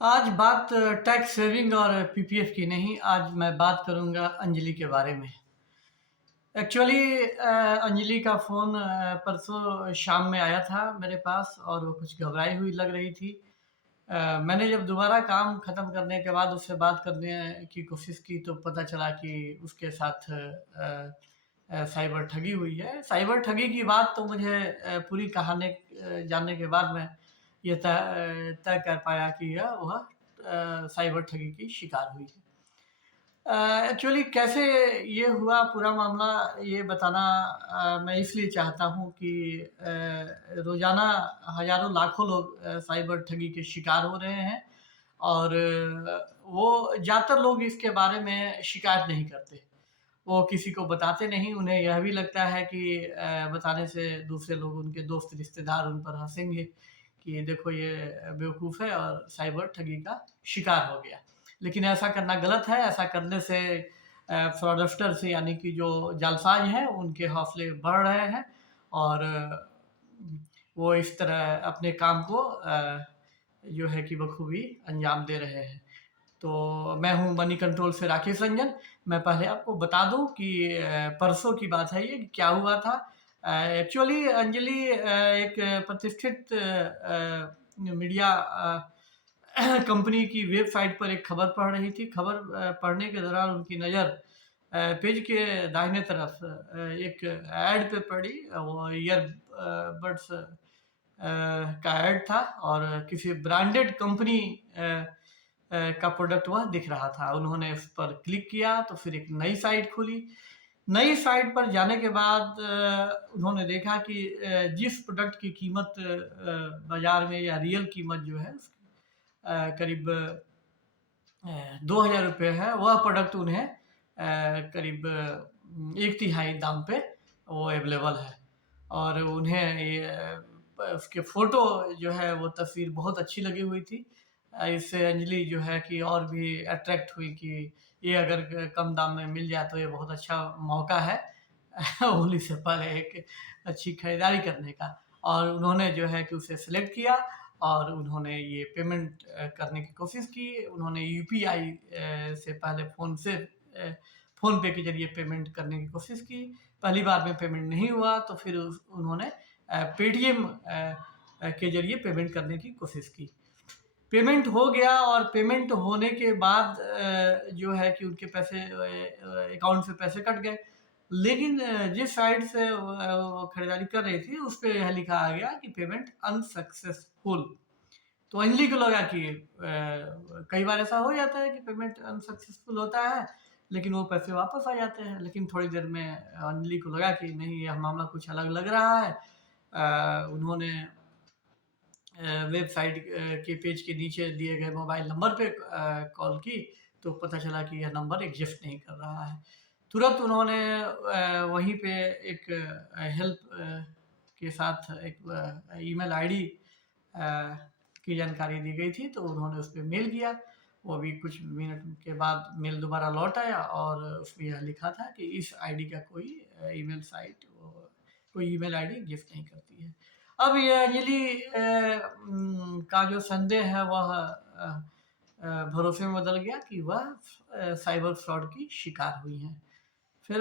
आज बात tax saving और पीपीएफ की नहीं, आज मैं बात करूँगा अंजलि के बारे में। एक्चुअली अंजलि का फ़ोन परसों शाम में आया था मेरे पास और वो कुछ घबराई हुई लग रही थी। मैंने जब दोबारा काम ख़त्म करने के बाद उससे बात करने की कोशिश की तो पता चला कि उसके साथ साइबर ठगी हुई है। साइबर ठगी की बात तो मुझे पूरी कहानी जानने के बाद मैं ये तय कर पाया कि वह साइबर ठगी की शिकार हुई है। एक्चुअली कैसे ये हुआ पूरा मामला ये बताना मैं इसलिए चाहता हूँ कि रोज़ाना हज़ारों लाखों लोग साइबर ठगी के शिकार हो रहे हैं और वो ज़्यादातर लोग इसके बारे में शिकायत नहीं करते। वो किसी को बताते नहीं, उन्हें यह भी लगता है कि बताने से दूसरे लोग, उनके दोस्त रिश्तेदार उन पर हँसेंगे कि देखो ये बेवकूफ़ है और साइबर ठगी का शिकार हो गया। लेकिन ऐसा करना गलत है, ऐसा करने से फ्रॉडस्टर्स यानी कि जो जालसाज़ हैं, उनके हौसले बढ़ रहे हैं और वो इस तरह अपने काम को जो है कि बखूबी अंजाम दे रहे हैं। तो मैं हूँ मनी कंट्रोल से राकेश रंजन। मैं पहले आपको बता दूँ कि परसों की बात है ये कि क्या हुआ था। एक्चुअली अंजलि एक प्रतिष्ठित मीडिया कंपनी की वेबसाइट पर एक खबर पढ़ रही थी। खबर पढ़ने के दौरान उनकी नज़र पेज के दाहिने तरफ एक ऐड पे पड़ी। वो ईयरबड्स का ऐड था और किसी ब्रांडेड कंपनी का प्रोडक्ट वह दिख रहा था। उन्होंने उस पर क्लिक किया तो फिर एक नई साइट खुली। नई साइट पर जाने के बाद उन्होंने देखा कि जिस प्रोडक्ट की कीमत बाज़ार में या रियल कीमत जो है उसकी करीब 2000 रुपये है, वह प्रोडक्ट उन्हें करीब 1/3 दाम पे वो अवेलेबल है और उन्हें उसके फ़ोटो जो है वो तस्वीर बहुत अच्छी लगी हुई थी। इससे अंजलि जो है कि और भी अट्रैक्ट हुई कि ये अगर कम दाम में मिल जाए तो ये बहुत अच्छा मौका है होली से पहले एक अच्छी खरीदारी करने का। और उन्होंने जो है कि उसे सेलेक्ट किया और उन्होंने ये पेमेंट करने की कोशिश की। उन्होंने यूपीआई से पहले फ़ोन पे के ज़रिए पेमेंट करने की कोशिश की। पहली बार में पेमेंट नहीं हुआ तो फिर उन्होंने पेटीएम के ज़रिए पेमेंट करने की कोशिश की। पेमेंट हो गया और पेमेंट होने के बाद जो है कि उनके पैसे अकाउंट से पैसे कट गए। लेकिन जिस साइट से वो खरीदारी कर रही थी उस पे यह लिखा आ गया कि पेमेंट अनसक्सेसफुल। तो अंजलि को लगा कि कई बार ऐसा हो जाता है कि पेमेंट अनसक्सेसफुल होता है, लेकिन वो पैसे वापस आ जाते हैं। लेकिन थोड़ी देर में अंजलि को लगा कि नहीं, यह मामला कुछ अलग लग रहा है। उन्होंने वेबसाइट के पेज के नीचे दिए गए मोबाइल नंबर पे कॉल की तो पता चला कि यह नंबर एग्जिस्ट नहीं कर रहा है। तुरंत उन्होंने वहीं पे एक हेल्प के साथ एक ईमेल आईडी की जानकारी दी गई थी तो उन्होंने उस पे मेल किया। वो भी कुछ मिनट के बाद मेल दोबारा लौट आया और उसमें यह लिखा था कि इस आईडी का कोई ईमेल साइट कोई ईमेल आईडी गिफ्ट नहीं करती है। अब ये अंजलि का जो संदेह है वह भरोसे में बदल गया कि वह साइबर फ्रॉड की शिकार हुई हैं। फिर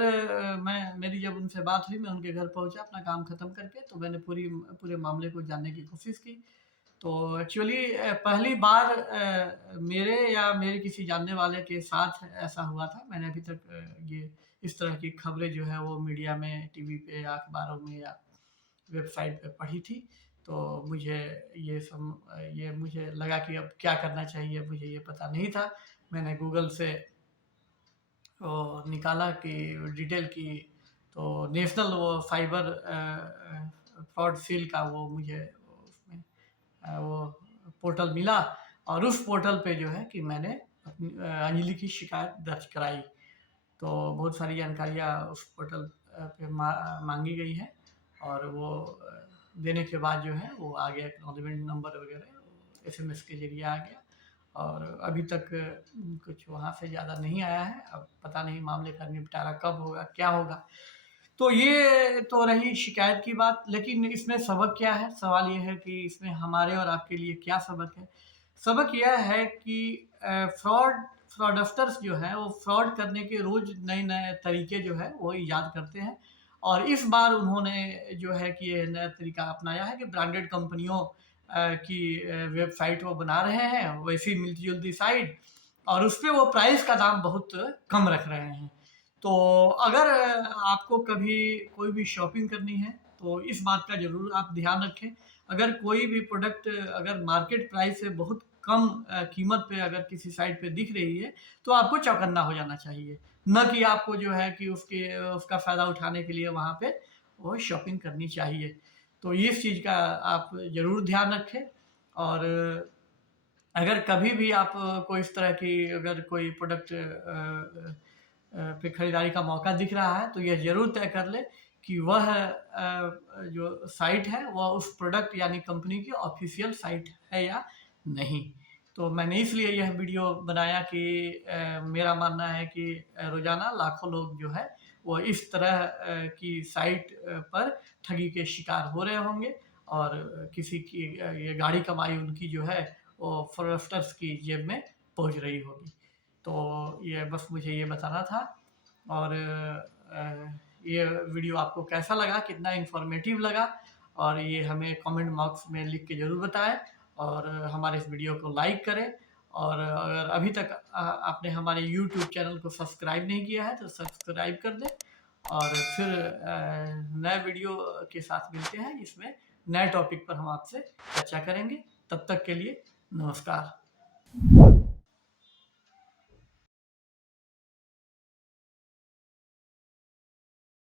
मेरी जब उनसे बात हुई, मैं उनके घर पहुंचा अपना काम ख़त्म करके, तो मैंने पूरे मामले को जानने की कोशिश की। तो एक्चुअली पहली बार मेरे या मेरे किसी जानने वाले के साथ ऐसा हुआ था। मैंने अभी तक ये इस तरह की खबरें जो है वो मीडिया में, टीवी पे या अखबारों में या वेबसाइट पे पढ़ी थी। तो मुझे ये मुझे लगा कि अब क्या करना चाहिए, मुझे ये पता नहीं था। मैंने गूगल से निकाला कि डिटेल की, तो नेशनल वो साइबर फ्रॉड सेल का वो मुझे उसमें वो पोर्टल मिला और उस पोर्टल पे जो है कि मैंने अपनी अंजलि की शिकायत दर्ज कराई। तो बहुत सारी जानकारियाँ उस पोर्टल पे मांगी गई हैं और वो देने के बाद जो है वो आ गया, एक्नॉलेजमेंट नंबर वगैरह एसएमएस के ज़रिए आ गया और अभी तक कुछ वहाँ से ज़्यादा नहीं आया है। अब पता नहीं मामले का निपटारा कब होगा, क्या होगा। तो ये तो रही शिकायत की बात, लेकिन इसमें सबक क्या है? सवाल ये है कि इसमें हमारे और आपके लिए क्या सबक है? सबक यह है कि फ्रॉडस्टर्स जो हैं वो फ्रॉड करने के रोज़ नए-नए तरीके जो है वो ईजाद करते हैं। और इस बार उन्होंने जो है कि ये नया तरीका अपनाया है कि ब्रांडेड कंपनियों की वेबसाइट वो बना रहे हैं, वैसी मिलती-जुलती साइट, और उसपे वो प्राइस का दाम बहुत कम रख रहे हैं। तो अगर आपको कभी कोई भी शॉपिंग करनी है, तो इस बात का ज़रूर आप ध्यान रखें। अगर कोई भी प्रोडक्ट अगर मार्केट प्राइस से बहुत कम कीमत पे अगर किसी साइट पे दिख रही है, तो आपको चौकन्ना हो जाना चाहिए। ना कि आपको जो है कि उसका फ़ायदा उठाने के लिए वहाँ पे वो शॉपिंग करनी चाहिए। तो इस चीज़ का आप ज़रूर ध्यान रखें। और अगर कभी भी आप को इस तरह की अगर कोई प्रोडक्ट पे खरीदारी का मौका दिख रहा है, तो यह ज़रूर तय कर लें कि वह जो साइट है वह उस प्रोडक्ट यानी कंपनी की ऑफ़िशियल साइट है या नहीं। तो मैंने इसलिए यह वीडियो बनाया कि मेरा मानना है कि रोज़ाना लाखों लोग जो है वो इस तरह की साइट पर ठगी के शिकार हो रहे होंगे, और किसी की ये गाढ़ी कमाई उनकी जो है वो फ्रॉडस्टर्स की जेब में पहुँच रही होगी। तो ये बस मुझे ये बताना था। और ये वीडियो आपको कैसा लगा, कितना इन्फॉर्मेटिव लगा, और ये हमें कमेंट बॉक्स में लिख के ज़रूर बताएँ। और हमारे इस वीडियो को लाइक करें। और अगर अभी तक आपने हमारे यूट्यूब चैनल को सब्सक्राइब नहीं किया है, तो सब्सक्राइब कर दें। और फिर नए वीडियो के साथ मिलते हैं, इसमें नए टॉपिक पर हम आपसे चर्चा करेंगे। तब तक के लिए नमस्कार।